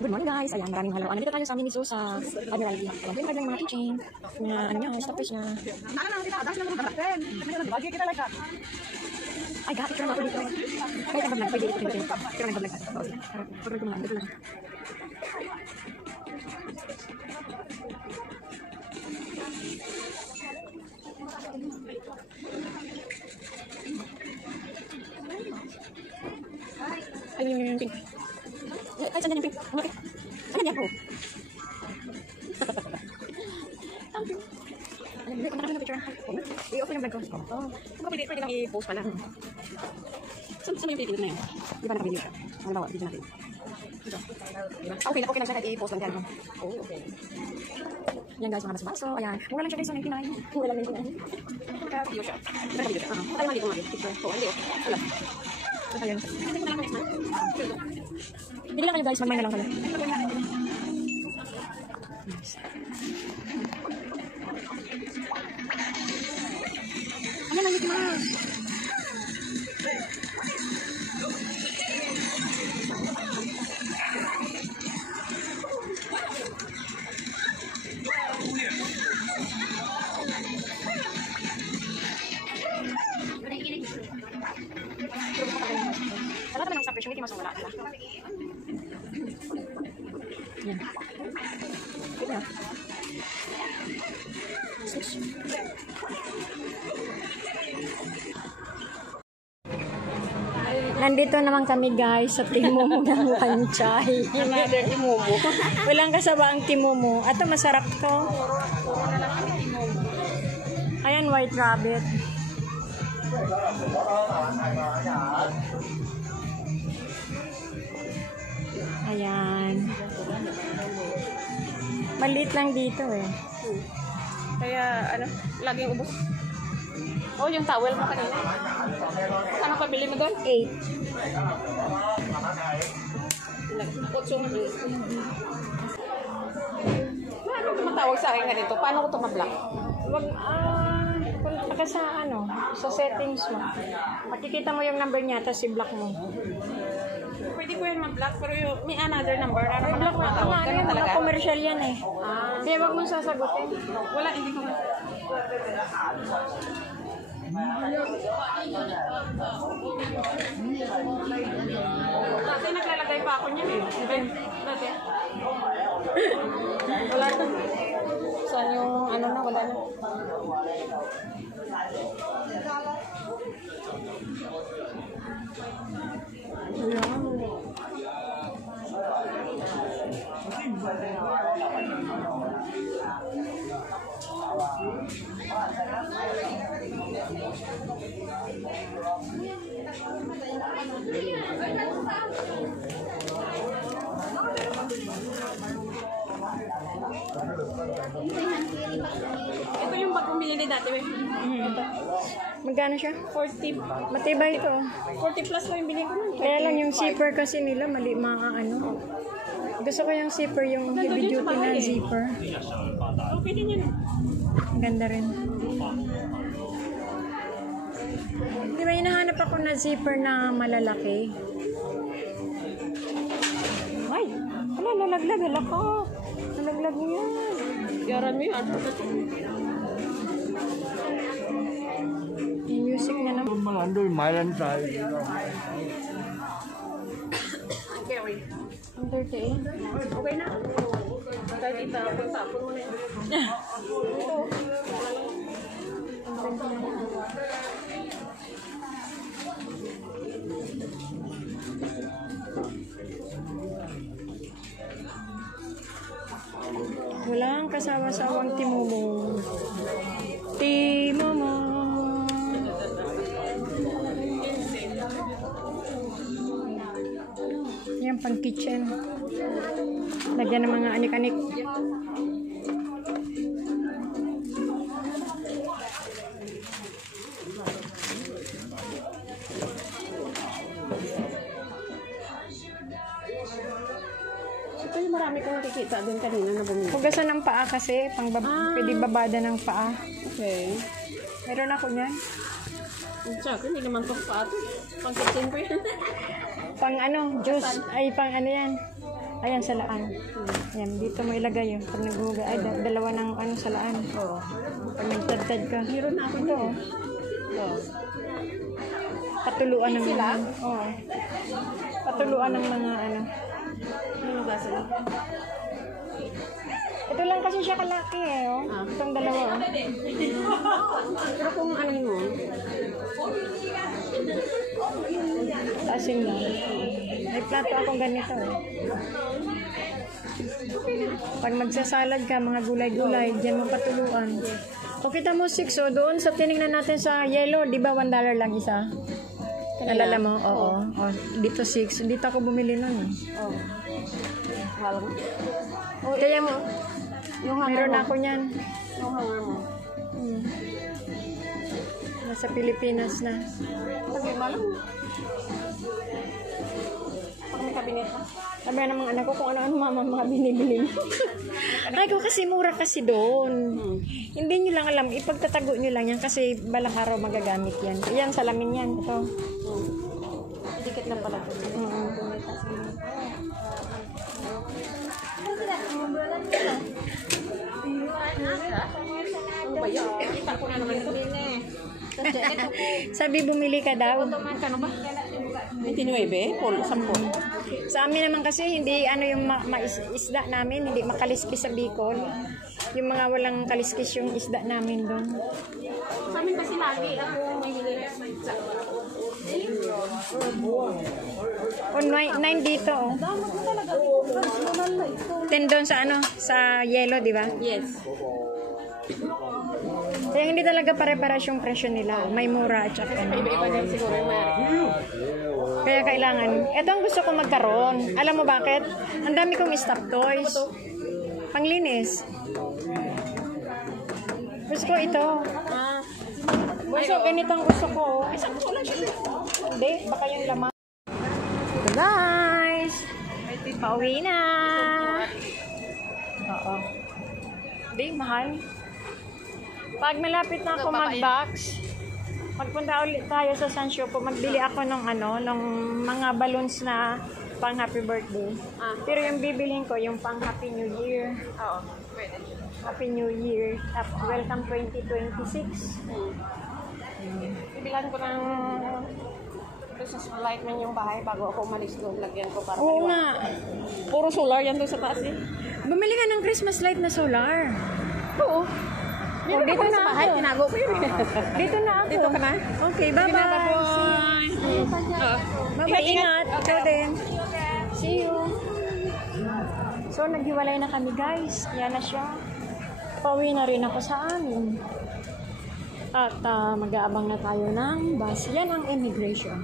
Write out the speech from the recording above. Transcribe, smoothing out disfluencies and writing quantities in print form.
Good morning guys. Ayan, maraming halo. Nandito tayo sa amin ni Sus sa Admiralty. Ayan, yung card lang mga keychain. Mga ano niya, stopwatch niya. Ay, gati ka na ako dito. Kahit ang vlog, pwede ito. Pero nag-vlog tayo. Oo, sige. Pagod ko lang, dito lang. Ay, yung pink. Kahit saan yan yung pink. Okay. Saan yan po? Ang pink. Hindi ko nakakita ng picture. I-open yung vlog ko. Oh. Kung pwede lang i-post pala. Saan yung pilipilit na yun? Di ba nakabili ka? Ano ba? Video natin. Ito. Okay lang siya kahit i-post lang dyan. Oh, okay. Yan guys, mga baso-baso. Ayan. Mura lang siya guys, so 99. Mura lang 99. Naka-video siya. Naka-video siya. Tayo mali ko nga. Picture. Oh, hindi oh. Wala. Ito yun. Bili lang kayo guys, magmay na lang kayo. Nice. Ayan lang yung mga. Wala ka namang sa presyo, hindi masawala. Yan. Ito na. Switch. Nandito naman kami guys sa Timomo ng Panchay. Another Timomo. Walang kasaba ang Timomo. Ito masarap to. Ayan, white rabbit. Ayan. Maliit lang dito eh. Kaya ano, laging ubos. Oh, yung towel mo kanina. Ano pabili mo doon? 8. Ano tumatawag sa akin ganito? Paano ko ito ma-block? Wag, punta ka sa ano, sa settings mo. Makikita mo yung number niya, tapos i-block mo. Pwede ko yan ma-block, pero yung, may another number. Ano Ay, man block ako mo. matawag? Ano Ganun yan, mga talaga? commercial yan eh. Kaya wag mo sasagutin. Wala, hindi ko. Dati naglalagay pa ako niyan eh. Dati. Wala na. Saan yung ano na, wala na. Ito yung bagong binili dati. Magkano siya? 40. Matibay ito. 40 plus lang yung binili ko nun. Kaya lang yung zipper kasi nila mali mga ano. Gusto ko yung zipper, yung heavy duty na zipper. Okay din yun. Ang ganda rin. Di ba hinahanap ako na zipper na malalaki? Ay! Wala, nalaglag. Hala ka. Nalaglag mo yan. Yaran mo yun. Yung music niya naman. Malando yung Mylan tayo. Ang 38. Okay na. Kahit itapon mo na yun. Walang kasawa-sawang Timomo. Timomo. Yan, pang kitchen. Lagyan ng mga anik-anik. Ito yung marami kong nakikita din kanina na bumili. Hugasan ng paa kasi, pwede babada ng paa. Okay. Meron ako niyan. Tsaka, hindi naman ito pa ito. Pang-kitchen ko yan. Pang ano, juice. Ay, pang ano yan. Ayan, salaan. Ayan, dito mo ilagay yun. Pag naghuga, ay, dalawa ng ano, salaan. Oo. Pag nagtad-tad ka. Meron na ako Ito, oh. Oo. Patuluan ng Sila? Oo. Patuluan ng mga ano. Hinugasan ako. Ito lang kasi siya kalaki eh, oh. Ah. Itong dalawa, oh. Pero kung ano mo, Taasin mo. May plato akong ganito, eh. Pag magsasalad ka, mga gulay-gulay, dyan mo patuluan. O kita mo 6, so doon sa tinignan natin sa yellow, di ba $1 lang isa? Alala mo? Oo. O, dito 6. Dito ako bumili nun, eh. oh. Mahal mo? Oh, Kaya mo, yung hanger meron mo. ako niyan. Yung hanger mo. Hmm. Nasa Pilipinas na. Sabi mo lang. Pag may kabinet na. Sabi ng mga anak ko kung ano-ano mama mga binibili mo. Ay ko kasi mura kasi doon. Hindi nyo lang alam, ipagtatago nyo lang yan kasi balang araw magagamit yan. Yan, salamin yan. Ito. Dikit na pala. Ano ba yun? Kita ko na naman ito. Sabi bumili ka daw. Kano ba? 29? Polo, 10. Sa amin naman kasi hindi ano yung isda namin, hindi makaliskis sa Bicol. Yung mga walang kaliskis yung isda namin doon. Sa amin kasi lagi ako may hili. O, 9 dito. Oh. 10 doon sa ano, sa yellow, di ba? Yes. Kaya hindi talaga pare-paras yung presyo nila. May mura at saka ano. Iba-iba din siguro yung mga. Kaya kailangan. Ito ang gusto ko magkaroon. Alam mo bakit? Ang dami kong stop toys. Panglinis. Gusto ko ito. Gusto, ganito ang gusto ko. Hindi, baka yung laman. Ito guys. Pauwi na. Oo. Hindi, mahal. Pag malapit na ako mag-box, magpunta ulit tayo sa San Shopo, magbili ako ng ano, ng mga balloons na pang happy birthday. Pero yung bibilhin ko, yung pang happy new year. Oo, pwede. Happy new year. Welcome 2026. Bibilan ko ng Christmas light man yung bahay bago ako umalis doon. Lagyan ko para Oo maliwanag. nga. Puro solar yan doon sa taas eh. Bumili ka ng Christmas light na solar. Oo. Oh, dito na sa bahay, ako. tinago ko yun. Dito na ako. Dito ka na? Okay, bye-bye. Bye-bye, ingat. Ikaw din. See you. So, naghiwalay na kami guys. Yan na siya. Pauwi na rin ako sa amin. At mag-aabang na tayo ng bus. Yan ang immigration.